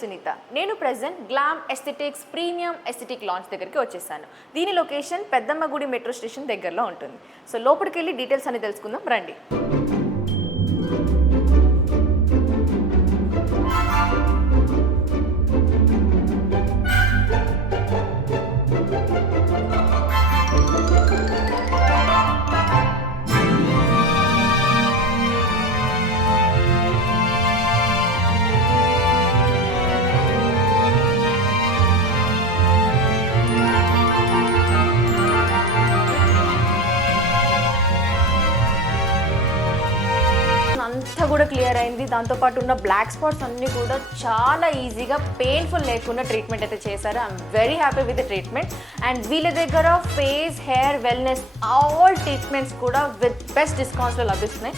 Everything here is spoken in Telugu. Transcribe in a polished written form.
Sunitha. నేను present glam aesthetics premium aesthetic launch దగ్గరికి వచ్చేసాను. దీని లొకేషన్ పెద్దమ్మగుడి మెట్రో స్టేషన్ దగ్గరలో ఉంటుంది. సో లోపలికి వెళ్ళి డీటెయిల్స్ అన్ని తెలుసుకుందాం రండి. అంతా కూడా క్లియర్ అయింది. దాంతోపాటు ఉన్న బ్లాక్ స్పాట్స్ అన్నీ కూడా చాలా ఈజీగా పెయిన్ఫుల్ లేకుండా ట్రీట్మెంట్ అయితే చేశారు. I'm very happy with the treatment. And వీళ్ళ దగ్గర face, hair, wellness all treatments కూడా విత్ బెస్ట్ డిస్కౌంట్స్లో లభిస్తున్నాయి.